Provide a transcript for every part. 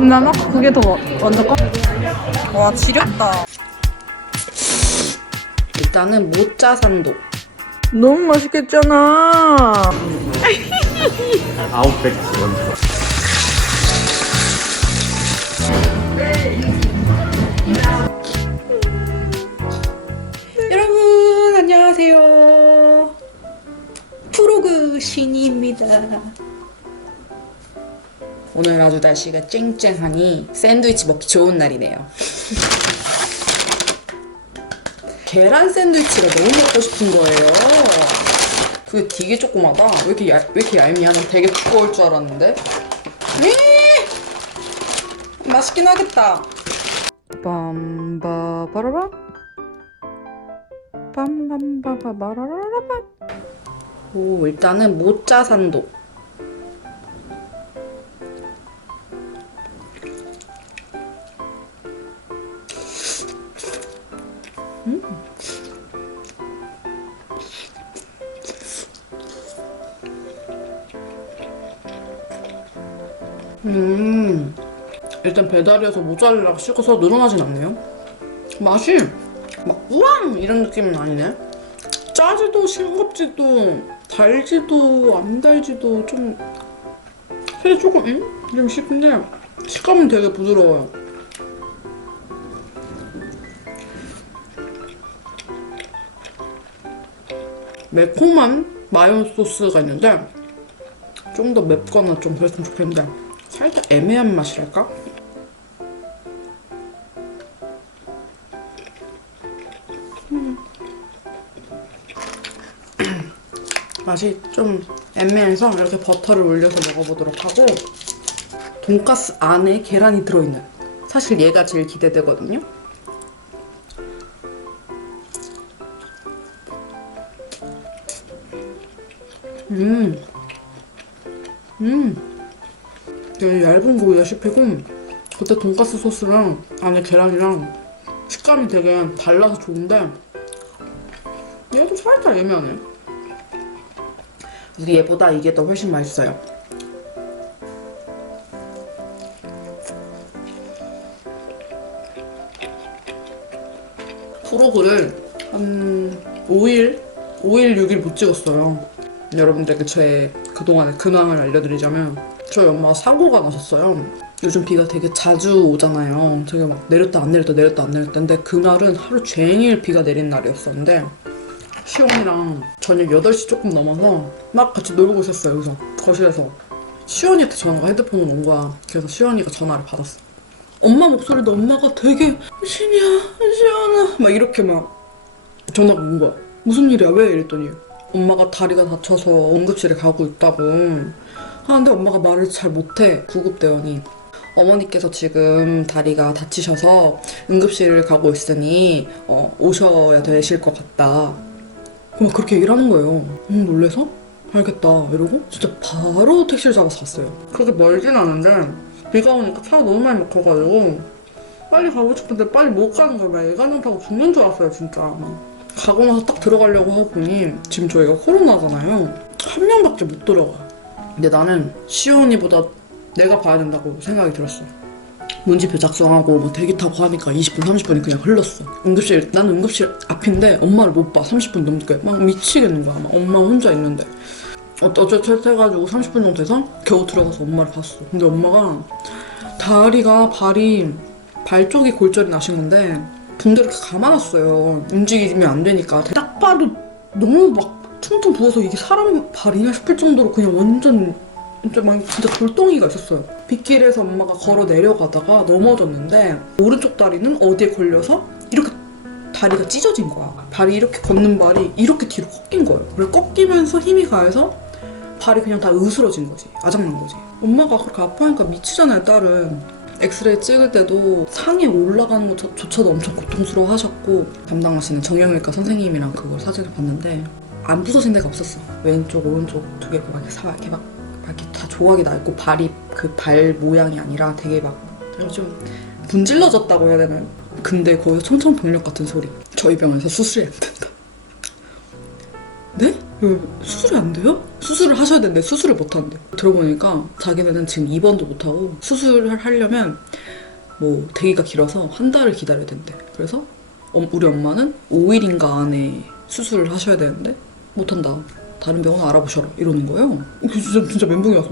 난 아까 그게 더 완전 와 지렸다. 일단은 모짜산도. 너무 맛있겠잖아. 아웃백 직원. 여러분 안녕하세요. 프로그 신이입니다. 오늘 아주 날씨가 쨍쨍하니 샌드위치 먹기 좋은 날이네요. 계란 샌드위치가 너무 먹고 싶은 거예요. 그게 되게 조그마다. 왜 이렇게 얄미야? 난 되게 두꺼울 줄 알았는데. 맛있긴 하겠다. 빰바바라라 빰빰바바바라라라. 오, 일단은 모짜산도. 일단 배달이어서 모짜렐라가 식어서 늘어나진 않네요. 맛이 막 우왕 이런 느낌은 아니네. 짜지도 싱겁지도 달지도 안 달지도 좀 사실 조금 좀 싶은데 식감은 되게 부드러워요. 매콤한 마요 소스가 있는데 좀 더 맵거나 좀 그랬으면 좋겠는데 살짝 애매한 맛이랄까? 맛이 좀 애매해서 이렇게 버터를 올려서 먹어보도록 하고, 돈가스 안에 계란이 들어있는, 사실 얘가 제일 기대되거든요? 되게 얇은 고기가 씹히고 그때 돈가스 소스랑 안에 계란이랑 식감이 되게 달라서 좋은데 얘도 살짝 애매하네. 근데 얘보다 이게 더 훨씬 맛있어요. 브로그를 한 5일, 6일 못 찍었어요. 여러분들께 제 그동안의 근황을 알려드리자면 저희 엄마가 사고가 나셨어요. 요즘 비가 되게 자주 오잖아요. 되게 막 내렸다 안 내렸다 내렸다 안 내렸다. 근데 그날은 하루 종일 비가 내린 날이었었는데 시온이랑 저녁 8시 조금 넘어서 막 같이 놀고 있었어요. 여기서 거실에서 시온이한테 전화가 헤드폰으로 온 거야. 그래서 시온이가 전화를 받았어. 엄마 목소리도 엄마가 되게 신이야 시온아 막 이렇게 막 전화가 온 거야. 무슨 일이야 왜? 이랬더니 엄마가 다리가 다쳐서 응급실에 가고 있다고 하는데 엄마가 말을 잘 못해. 구급대원이 어머니께서 지금 다리가 다치셔서 응급실을 가고 있으니 오셔야 되실 것 같다. 막 그렇게 얘기를 하는 거예요. 놀래서 알겠다 이러고 진짜 바로 택시를 잡아서 갔어요. 그렇게 멀진 않은데 비가 오니까 차가 너무 많이 막혀가지고 빨리 가고 싶은데 빨리 못 가는 거야. 예가능 타고 죽는 줄 알았어요 진짜. 가고 나서 딱 들어가려고 하고 보니 지금 저희가 코로나잖아요. 한 명밖에 못 들어가요. 근데 나는 시온이보다 내가 봐야 된다고 생각이 들었어. 문제표 작성하고 뭐 대기 타고 하니까 20분, 30분이 그냥 흘렀어. 나는 응급실 앞인데 엄마를 못 봐. 30분 넘게. 막 미치겠는 거야. 막 엄마 혼자 있는데. 어쩌저쩌 해가지고 30분 정도 돼서 겨우 들어가서 엄마를 봤어. 근데 엄마가 발이 발 쪽이 골절이 나신 건데 붕대를 이렇게 감아놨어요. 움직이면 안 되니까. 딱 봐도 너무 막 퉁퉁 부어서 이게 사람 발이냐 싶을 정도로 그냥 완전 진짜 돌덩이가 있었어요. 빗길에서 엄마가 걸어 내려가다가 넘어졌는데 오른쪽 다리는 어디에 걸려서 이렇게 다리가 찢어진 거야. 발이 이렇게 걷는 발이 이렇게 뒤로 꺾인 거예요. 그래서 꺾이면서 힘이 가해서 발이 그냥 다 으스러진 거지. 아작난 거지. 엄마가 그렇게 아파하니까 미치잖아요, 딸은. 엑스레이 찍을 때도 상에 올라가는 것조차도 엄청 고통스러워 하셨고, 담당하시는 정형외과 선생님이랑 그걸 사진을 봤는데 안 부서진 데가 없었어. 왼쪽, 오른쪽 두 개가 막 이렇게 다 조각이 나 있고 발이 그 발 모양이 아니라 되게 막 좀 분질러졌다고 해야 되나요? 근데 거기서 청천벽력 같은 소리. 저희 병원에서 수술이 안 된다. 네? 수술이 안 돼요? 수술을 하셔야 되는데 수술을 못 한대. 들어보니까 자기네는 지금 입원도 못 하고 수술을 하려면 뭐 대기가 길어서 한 달을 기다려야 된대. 그래서 우리 엄마는 5일인가 안에 수술을 하셔야 되는데 못한다. 다른 병원 알아보셔라 이러는 거예요. 진짜 멘붕이 와서.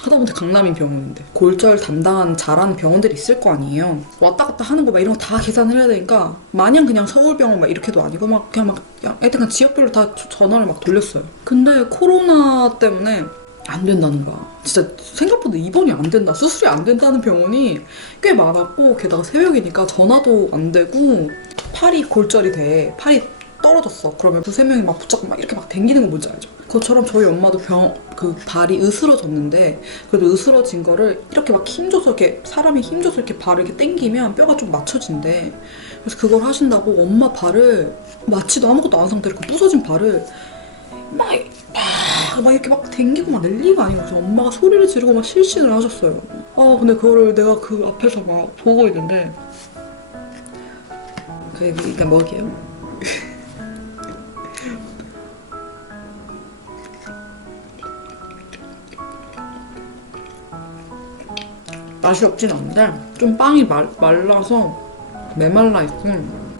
하다못해 강남인 병원인데 골절 담당한 잘하는 병원들이 있을 거 아니에요. 왔다 갔다 하는 거 막 이런 거 다 계산을 해야 되니까 마냥 그냥 서울병원 막 이렇게도 아니고 막 그냥 그냥 지역별로 다 전화를 막 돌렸어요. 근데 코로나 때문에 안 된다는 거야. 진짜 생각보다 입원이 안 된다, 수술이 안 된다는 병원이 꽤 많았고, 게다가 새벽이니까 전화도 안 되고, 팔이 골절이 돼. 팔이 떨어졌어. 그러면 두세 명이 막 붙잡고 막 이렇게 막 당기는 거 뭔지 알죠? 그것처럼 저희 엄마도 그 발이 으스러졌는데, 그래도 으스러진 거를 이렇게 막 힘줘서, 이렇게 사람이 힘줘서 이렇게 발을 이렇게 당기면 뼈가 좀 맞춰진대. 그래서 그걸 하신다고 엄마 발을 마취도 아무것도 안 한 상태로 그 부서진 발을 막 이렇게 막 당기고 막 난리가 아니고, 그래서 엄마가 소리를 지르고 막 실신을 하셨어요. 근데 그거를 내가 그 앞에서 막 보고 있는데, 그러니까 먹을게요. 맛이 없진 않은데 좀 빵이 말라서 메말라 있고,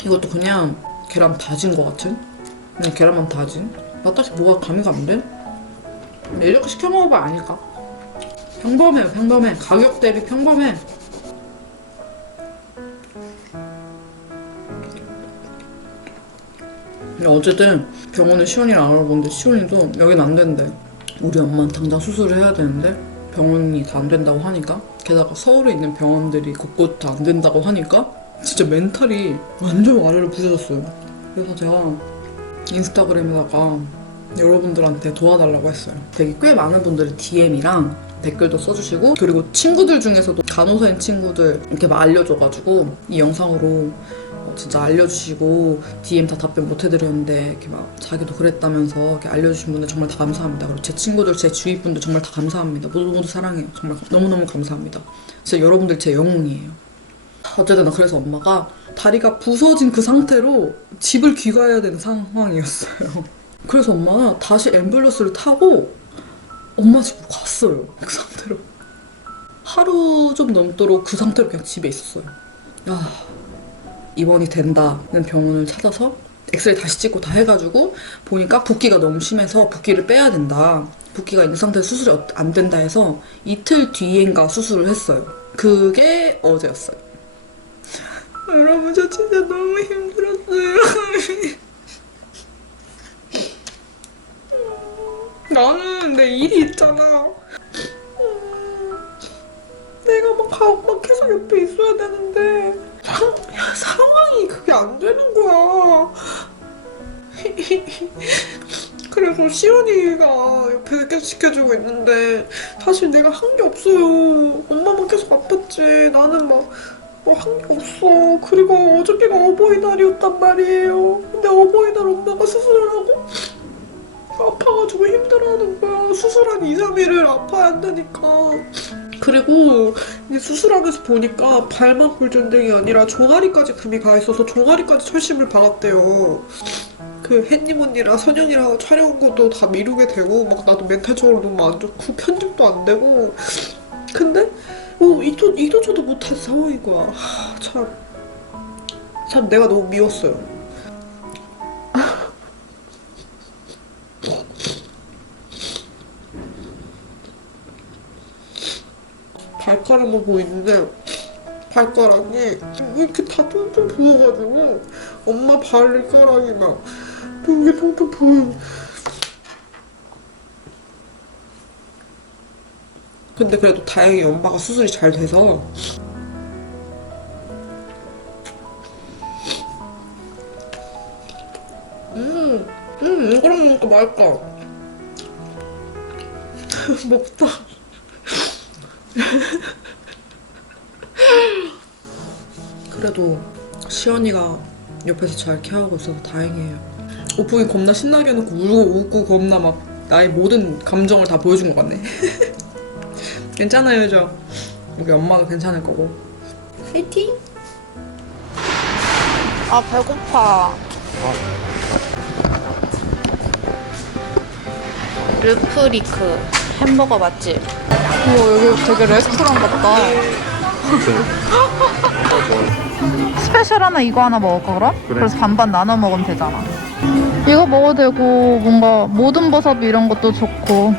이것도 그냥 계란 다진 거 같은? 그냥 계란만 다진? 나 딱히 뭐가 감이 안 돼? 근데 이렇게 시켜 먹어봐야 아니까. 평범해요, 평범해. 가격 대비 평범해. 근데 어쨌든 병원에 시원이랑 알아보는데 시원이도 여긴 안 된대. 우리 엄마는 당장 수술을 해야 되는데 병원이 다 안 된다고 하니까, 게다가 서울에 있는 병원들이 곳곳 다 안 된다고 하니까 진짜 멘탈이 완전 아래로 부서졌어요. 그래서 제가 인스타그램에다가 여러분들한테 도와달라고 했어요. 되게 꽤 많은 분들이 DM이랑 댓글도 써주시고, 그리고 친구들 중에서도 간호사인 친구들 이렇게 막 알려줘가지고 이 영상으로 진짜 알려주시고, DM 다 답변 못 해드렸는데 이렇게 막 자기도 그랬다면서 이렇게 알려주신 분들 정말 다 감사합니다. 그리고 제 친구들, 제 주위 분들 정말 다 감사합니다. 모두 사랑해요. 정말 너무너무 감사합니다. 진짜 여러분들 제 영웅이에요. 어쨌든 그래서 엄마가 다리가 부서진 그 상태로 집을 귀가해야 되는 상황이었어요. 그래서 엄마는 다시 앰뷸런스를 타고 엄마 집으로 갔어요. 그 상태로. 하루 좀 넘도록 그 상태로 그냥 집에 있었어요. 입원이 된다는 병원을 찾아서 엑스레이 다시 찍고 다 해가지고 보니까 붓기가 너무 심해서 붓기를 빼야 된다. 붓기가 있는 상태에서 수술이 안 된다 해서 이틀 뒤엔가 수술을 했어요. 그게 어제였어요. 여러분, 저 진짜 너무 힘들었어요. 나는 내 일이 있잖아. 내가 막 계속 옆에 있어야 되는데 상황이 그게 안 되는 거야. 그래서 시연이가 옆에서 계속 지켜주고 있는데 사실 내가 한 게 없어요. 엄마만 계속 아팠지. 나는 뭐 한 게 없어. 그리고 어저께가 어버이날이었단 말이에요. 근데 어버이날 엄마가 수술을 하고 아파가지고 힘들어하는 거야. 수술한 2, 3일을 아파야 한다니까. 그리고 이제 수술하면서 보니까 발만 골전등이 아니라 종아리까지 금이 가 있어서 종아리까지 철심을 박았대요. 그 햇님 언니랑 선영이랑 촬영 것도 다 미루게 되고, 막 나도 멘탈적으로 너무 안 좋고 편집도 안 되고. 근데 이도저도 못한 상황인 거야. 참 내가 너무 미웠어요. 발가락만 보이는데 발가락이 이렇게 다 퉁퉁 부어가지고 엄마 발가락이 막 이게 퉁퉁 부어. 근데 그래도 다행히 엄마가 수술이 잘 돼서 이거랑 먹으니까 맛있다. 먹다. 그래도 시연이가 옆에서 잘 케어하고 있어서 다행이에요. 오풍이 겁나 신나게 해놓고 울고 웃고 겁나 막 나의 모든 감정을 다 보여준 것 같네. 괜찮아요, 저. 우리 엄마도 괜찮을 거고. 파이팅! 아, 배고파. 르프리크 햄버거 맛집. 우와, 여기 되게 레스토랑 같다. 스페셜 하나 이거 하나 먹을까 그럼? 그래. 그래서 반반 나눠 먹으면 되잖아. 이거 먹어도 되고 뭔가 모든 버섯 이런 것도 좋고.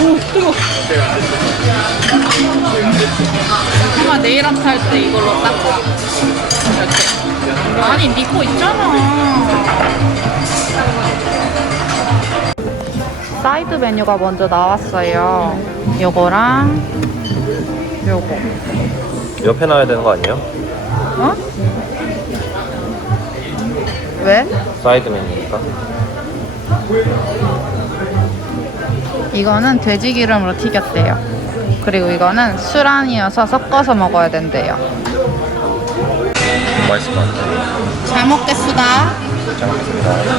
오 뜨거. 엄마 네일 아트 할 때 이걸로 닦아. 이렇게. 아니 네 거 있잖아. 사이드 메뉴가 먼저 나왔어요. 요거랑 요거. 옆에 놔야 되는 거 아니에요? 어? 왜? 사이드 메뉴니까. 이거는 돼지 기름으로 튀겼대요. 그리고 이거는 술안이어서 섞어서 먹어야 된대요. 맛있을 것 같아요. 잘 먹겠습니다. 잘 먹겠습니다.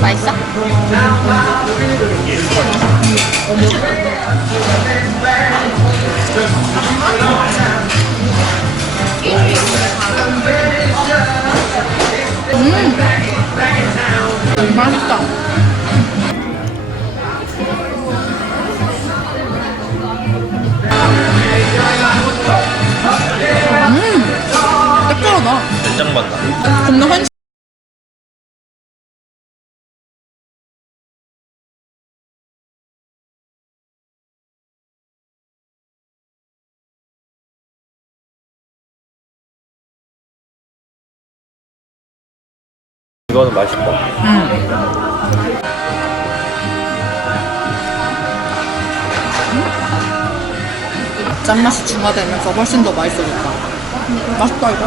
맛있어? 맛있다. 뜨거워다. 된장 맛나. 겁나 환. 이거는 맛있다. 짠맛이 중화되면서 훨씬 더 맛있어졌다. 맛있다 이거.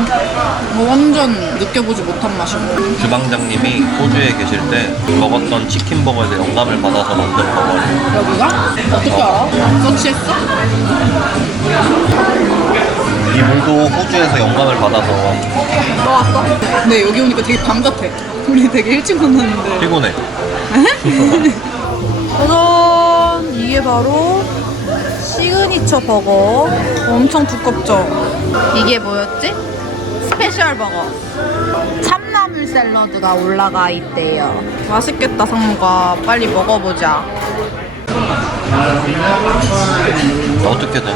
이거 완전 느껴보지 못한 맛이고. 주방장님이 호주에 계실 때 먹었던 치킨 버거에서 영감을 받아서 만든 버거예요. 여기가? 어떻게 알아? 서치했어? 이 물도 호주에서 영감을 받아서 나왔어? 근데 여기 오니까 되게 밤 같아. 우리 되게 일찍 만났는데. 피곤해. 짜잔! 이게 바로 시그니처 버거. 엄청 두껍죠? 이게 뭐였지? 스페셜 버거. 참나물 샐러드가 올라가 있대요. 맛있겠다, 상무가. 빨리 먹어보자. 어떻게든.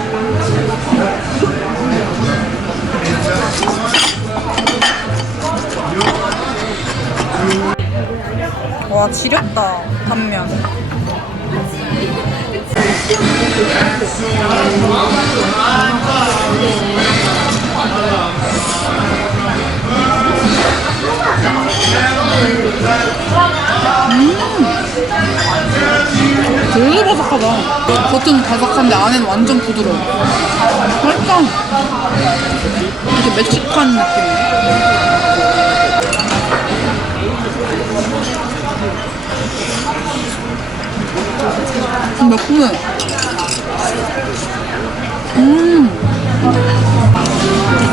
와, 지렸다, 단면. 되게 바삭하다. 겉은 바삭한데 안에는 완전 부드러워. 맛있다. 이렇게 멕시칸 느낌이야. 매콤해.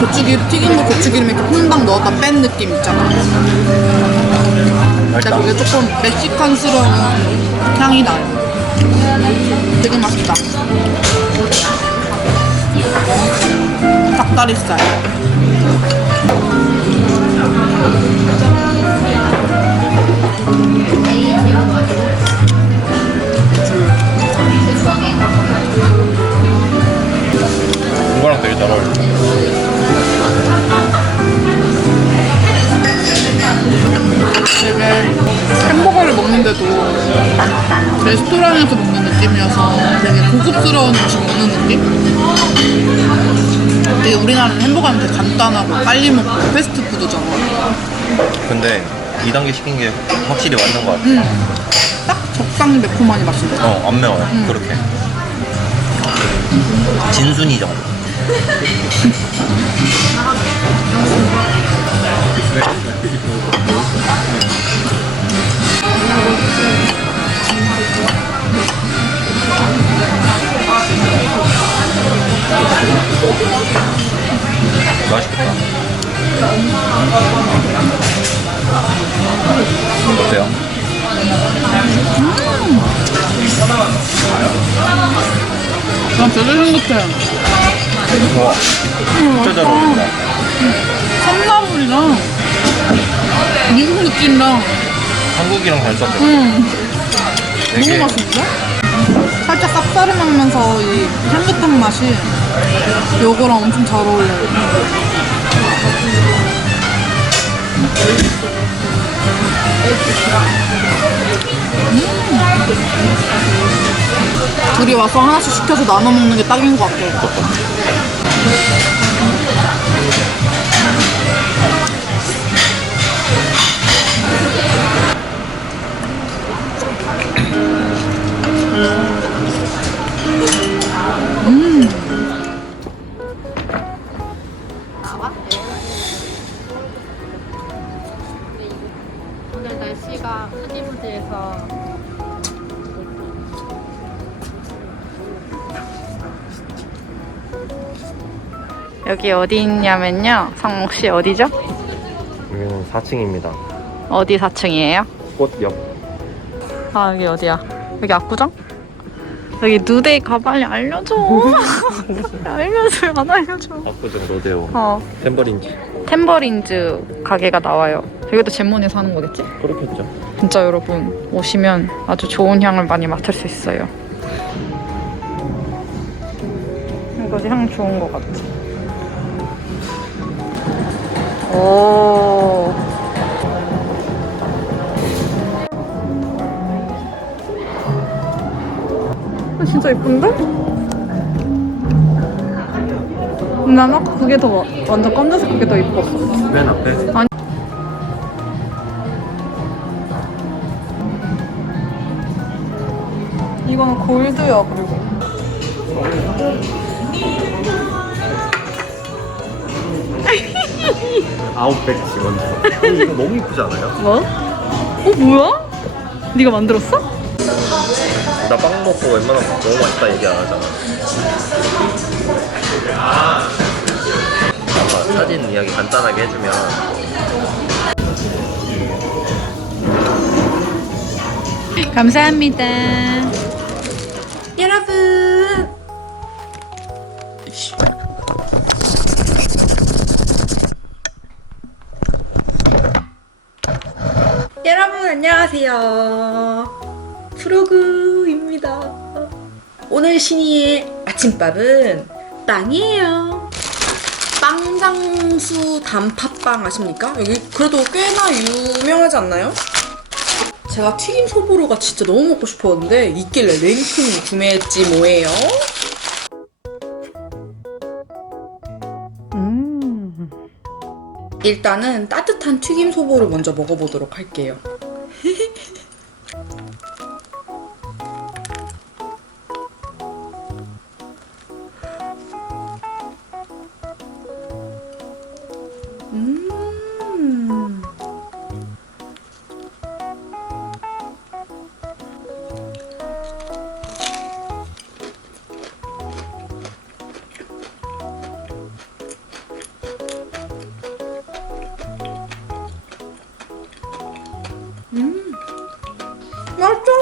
고추기름, 튀긴 거 고추기름 이렇게 퐁당 넣었다 뺀 느낌 있잖아. 근데 그게 조금 멕시칸스러운 향이 나요. 되게 맛있다. 닭다리살. 이거랑 되게 잘 어울려. 되게 햄버거를 먹는데도 레스토랑에서 먹는 느낌이어서 되게 고급스러운 음식 먹는 느낌? 되게 우리나라는 햄버거는 되게 간단하고 빨리 먹고 패스트푸드잖아. 근데 2단계 시킨 게 확실히 맞는 것 같아. 딱 적당히 매콤하니 맛있어. 안 매워요. 그렇게. 진순이 정도. 맛있겠다. 어때요? 난 되게 행복해. 와, 진짜 잘 어울린다. 참나무 느낌이다. 미국 느낌이다. 한국이랑 잘 섞여. 너무 맛있는데? 살짝 쌉싸름하면서 이 향긋한 맛이 요거랑 엄청 잘 어울려요. 둘이 와서 하나씩 시켜서 나눠 먹는 게 딱인 것 같아. 오늘 날씨가 흐지부지해서 여기 어디 있냐면요. 성목 씨 어디죠? 여기는 4층입니다. 어디 4층이에요? 꽃 옆. 아 여기 어디야? 여기 압구정? 여기 누데이가 빨리 알려줘. 알려줘 안 알려줘. 압구정 로데오. 어 템버린지. 템버린즈 가게가 나와요. 여기도 잼몬에서 하는 거겠지? 그렇겠죠. 진짜 여러분 오시면 아주 좋은 향을 많이 맡을 수 있어요. 이거 향 좋은 것 같아. 오. 진짜 예쁜데? 난 아까 그게 더 완전 검정색 그게 더 예뻤어. 맨 앞에. 아니. 이거는 골드야 그리고. 아웃백지 먼저. 이거 너무 이쁘지 않아요? 뭐? 뭐야? 네가 만들었어? 나 빵 먹고 웬만하면 너무 맛있다 얘기 안 하잖아. 아까 사진 이야기 간단하게 해주면 감사합니다. 여러분 여러분 안녕하세요. 프로그입니다. 오늘 신이의 아침밥은 빵이에요. 빵장수 단팥빵 아십니까? 여기 그래도 꽤나 유명하지 않나요? 제가 튀김 소보루가 진짜 너무 먹고 싶었는데 있길래 랭킹 구매했지 뭐예요. 일단은 따뜻한 튀김 소보루 먼저 먹어보도록 할게요. 맛있어.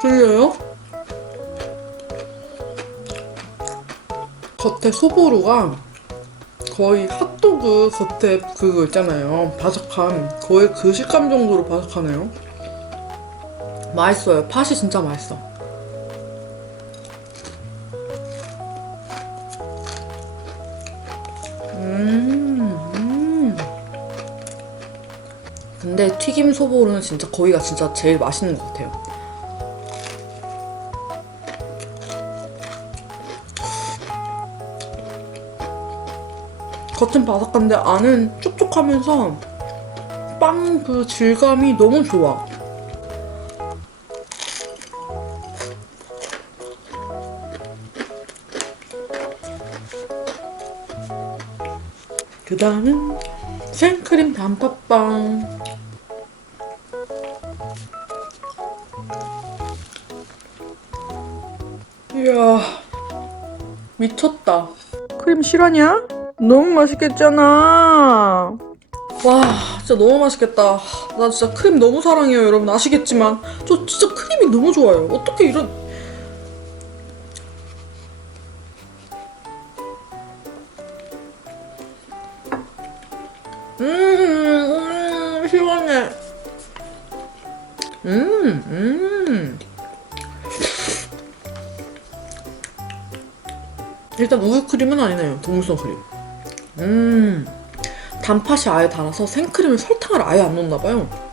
들려요? 겉에 소보루가 거의 핫도그 겉에 그거 있잖아요. 바삭함. 거의 그 식감 정도로 바삭하네요. 맛있어요. 팥이 진짜 맛있어. 근데 튀김 소보루는 진짜 거기가 진짜 제일 맛있는 것 같아요. 겉은 바삭한데 안은 촉촉하면서 빵 그 질감이 너무 좋아. 그 다음은 생크림 단팥빵. 이야 미쳤다. 크림 실화냐? 너무 맛있겠잖아. 와 진짜 너무 맛있겠다. 나 진짜 크림 너무 사랑해요. 여러분 아시겠지만 저 진짜 크림이 너무 좋아요. 어떻게 이런 시원해. 일단 우유 크림은 아니네요. 동물성 크림. 단팥이 아예 달아서 생크림에 설탕을 아예 안 넣었나봐요.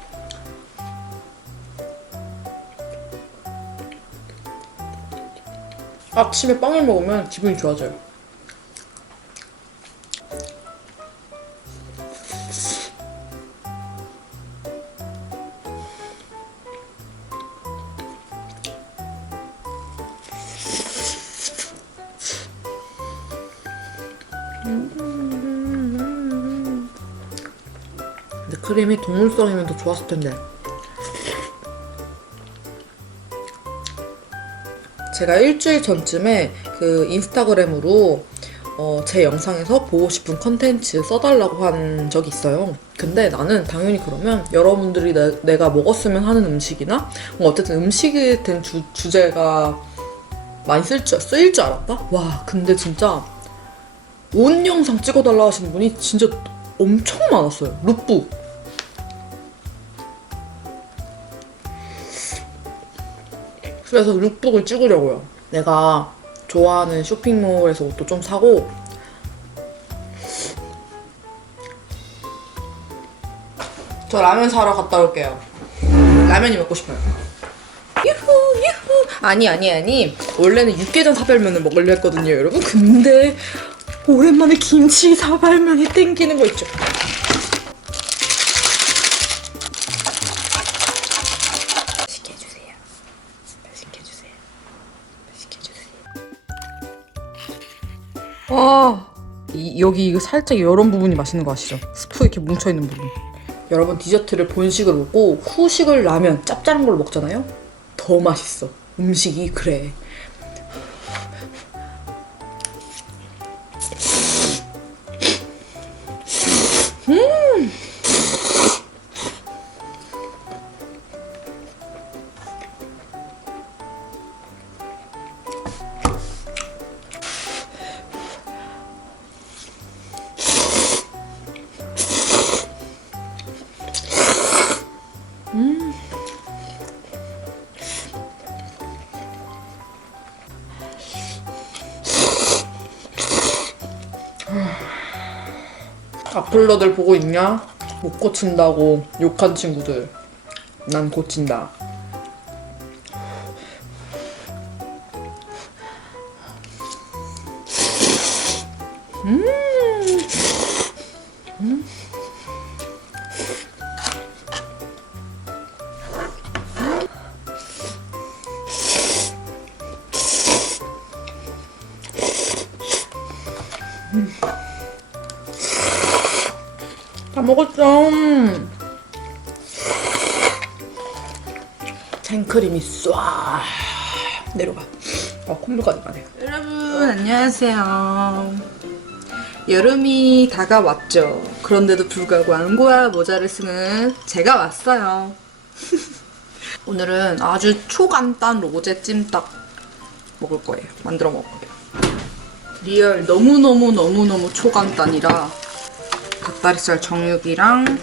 아침에 빵을 먹으면 기분이 좋아져요. 근데 크림이 동물성이면 더 좋았을 텐데. 제가 일주일 전쯤에 그 인스타그램으로 제 영상에서 보고 싶은 컨텐츠 써달라고 한 적이 있어요. 근데 나는 당연히 그러면 여러분들이 내가 먹었으면 하는 음식이나 어쨌든 음식에 된 주제가 많이 쓰일 줄 알았다? 와, 근데 진짜 온 영상 찍어달라 하시는 분이 진짜 엄청 많았어요. 룩북. 그래서 룩북을 찍으려고요. 내가 좋아하는 쇼핑몰에서 옷도 좀 사고 저 라면 사러 갔다 올게요. 라면이 먹고 싶어요. 유후. 아니. 원래는 육개장 사발면을 먹으려 했거든요, 여러분. 근데 오랜만에 김치 사발면이 땡기는 거 있죠. 여기 이거 살짝 이런 부분이 맛있는 거 아시죠? 스프 이렇게 뭉쳐있는 부분. 여러분, 디저트를 본식을 먹고 후식을 라면 짭짤한 걸로 먹잖아요? 더 맛있어. 음식이 그래. 악플러들 보고 있냐? 못 고친다고 욕한 친구들. 난 고친다. 다 먹었어. 생크림이 쏴 내려가. 콧물까지 가네. 여러분 안녕하세요. 여름이 다가왔죠. 그런데도 불구하고 안고와 모자를 쓰는 제가 왔어요. 오늘은 아주 초간단 로제 찜닭 먹을 거예요. 만들어 먹을 거예요. 리얼 너무너무 초간단이라 닭다리살 정육이랑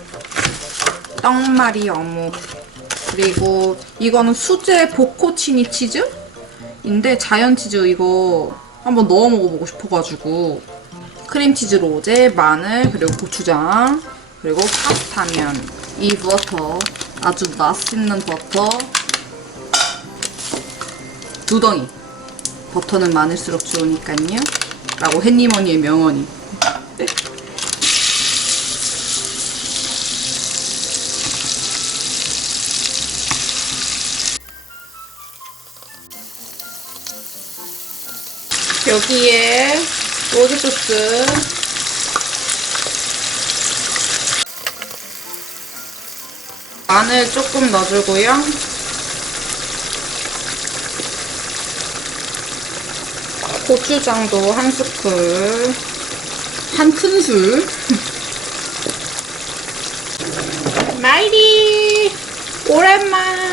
떡말이 어묵, 그리고 이거는 수제 보코치니 치즈인데 자연 치즈 이거 한번 넣어 먹어보고 싶어가지고 크림치즈 로제, 마늘, 그리고 고추장, 그리고 파스타면, 이 버터, 아주 맛있는 버터 두 덩이. 버터는 많을수록 좋으니까요 라고 햇니머니의 명언이. 네. 여기에 로제 소스, 마늘 조금 넣어주고요. 고추장도 한 스푼, 한 큰술. 마이리 오랜만.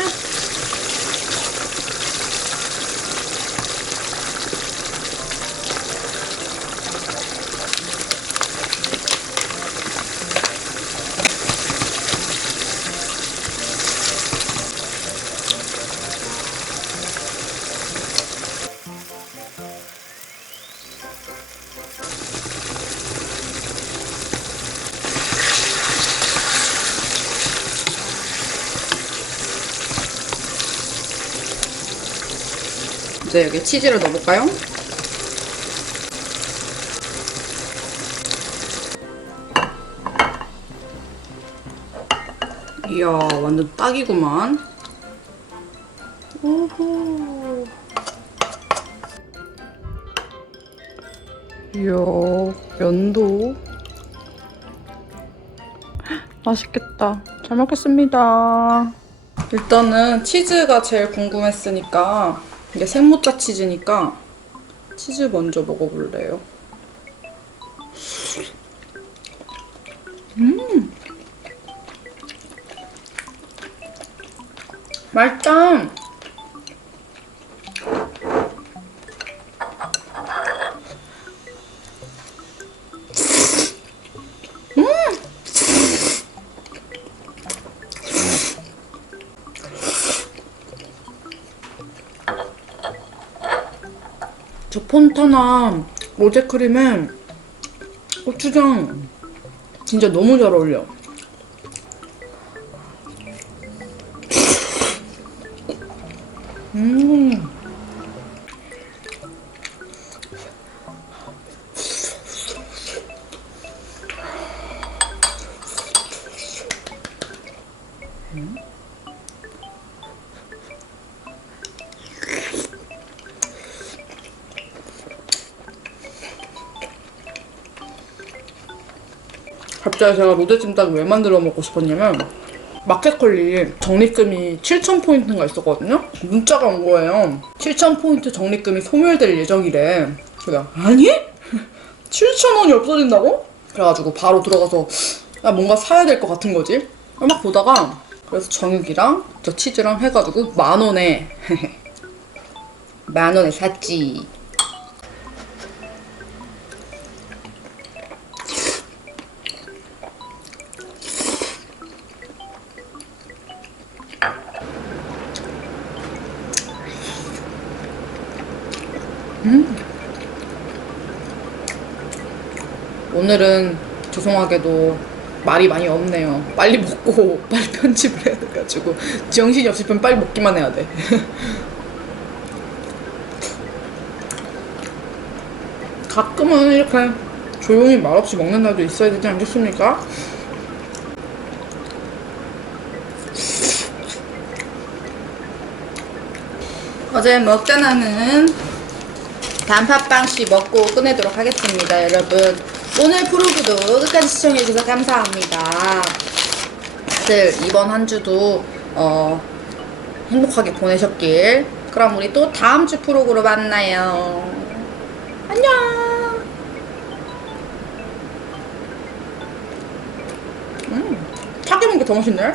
이제 여기 치즈를 넣어볼까요? 이야, 완전 딱이구만. 오호. 이야, 면도. 맛있겠다. 잘 먹겠습니다. 일단은 치즈가 제일 궁금했으니까 이게 생모짜 치즈니까 치즈 먼저 먹어볼래요. 맛있다. 저 폰타나 로제크림에 고추장 진짜 너무 잘 어울려. 갑자기 제가 로제찜닭 왜 만들어 먹고 싶었냐면 마켓컬리 적립금이 7,000포인트인가 있었거든요? 문자가 온 거예요. 7,000포인트 적립금이 소멸될 예정이래. 그래서 아니? 7,000원이 없어진다고? 그래가지고 바로 들어가서 야, 뭔가 사야 될 것 같은 거지. 막 보다가 그래서 정육이랑 저 치즈랑 해가지고 10,000원에 10,000원에 샀지. 오늘은 죄송하게도 말이 많이 없네요. 빨리 먹고 빨리 편집을 해야 돼가지고 정신이 없을 땐 빨리 먹기만 해야 돼. 가끔은 이렇게 조용히 말없이 먹는 날도 있어야 되지 않겠습니까? 어제 먹다 남은 단팥빵씨 먹고 끝내도록 하겠습니다. 여러분 오늘 프로그도 끝까지 시청해주셔서 감사합니다. 다들 이번 한 주도 행복하게 보내셨길. 그럼 우리 또 다음 주 프로그로 만나요. 안녕. 차 먹는 게 더 맛있네.